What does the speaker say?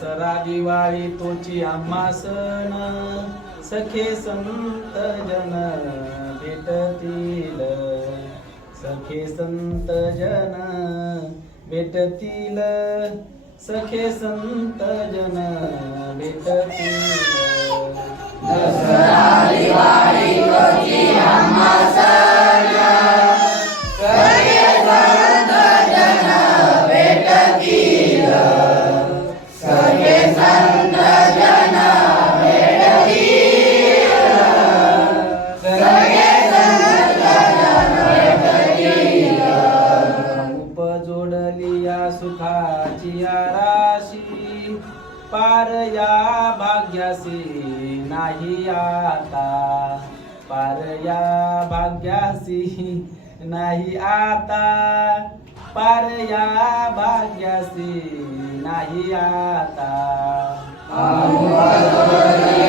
सरा दिवाळी तोची आम्हा सण, सखे संत जन भेटतील, सखे संत जन भेटतील, सखे संत जन भेटतील. दसरा दिवाळी तोची आम्हा सण, सखे संत जन भेटतील, सखे संत जन भेटतील, सखे संत जन भेटतील. उपजोडली या सुखाची या राशी, पार या भाग्यासी नाही आता, पार या भाग्यासी नाही आता, पार या भाग्यासी नाही आता. उपजोडली